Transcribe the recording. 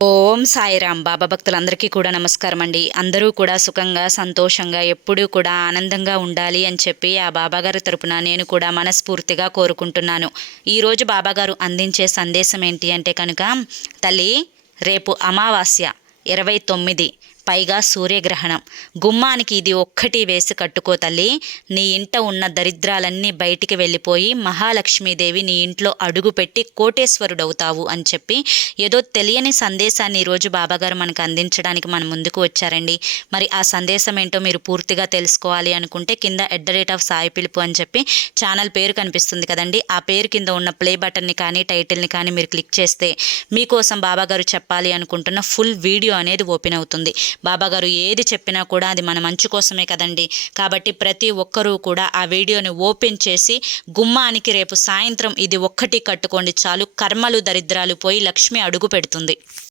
ఓం సాయిరాం. బాబా భక్తులందరికీ కూడా నమస్కారం అండి. అందరూ కూడా సుఖంగా సంతోషంగా ఎప్పుడూ కూడా ఆనందంగా ఉండాలి అని చెప్పి ఆ బాబాగారి తరపున నేను కూడా మనస్ఫూర్తిగా కోరుకుంటున్నాను. ఈరోజు బాబాగారు అందించే సందేశం ఏంటి అంటే కనుక, తల్లి, రేపు అమావాస్య 29 పైగా సూర్యగ్రహణం. గుమ్మానికి ఇది ఒక్కటి వేసి కట్టుకో తల్లి. నీ ఇంట ఉన్న దరిద్రాలన్నీ బయటికి వెళ్ళిపోయి మహాలక్ష్మీదేవి నీ ఇంట్లో అడుగుపెట్టి కోటేశ్వరుడవుతావు అని చెప్పి ఏదో తెలియని సందేశాన్ని ఈరోజు బాబాగారు మనకు అందించడానికి మన ముందుకు వచ్చారండి. మరి ఆ సందేశం ఏంటో మీరు పూర్తిగా తెలుసుకోవాలి అనుకుంటే కింద @సాయి పిలుపు అని చెప్పి ఛానల్ పేరు కనిపిస్తుంది కదండి. ఆ పేరు కింద ఉన్న ప్లే బటన్ని కానీ టైటిల్ని కానీ మీరు క్లిక్ చేస్తే మీకోసం బాబాగారు చెప్పాలి అనుకుంటున్న ఫుల్ వీడియో అనేది ఓపెన్ అవుతుంది. బాబాగారు ఏది చెప్పినా కూడా అది మన మంచు కోసమే కదండి. కాబట్టి ప్రతి ఒక్కరూ కూడా ఆ వీడియోని ఓపెన్ చేసి గుమ్మానికి రేపు సాయంత్రం ఇది ఒక్కటి కట్టుకోండి చాలు. కర్మలు దరిద్రాలు పోయి లక్ష్మి అడుగు పెడుతుంది.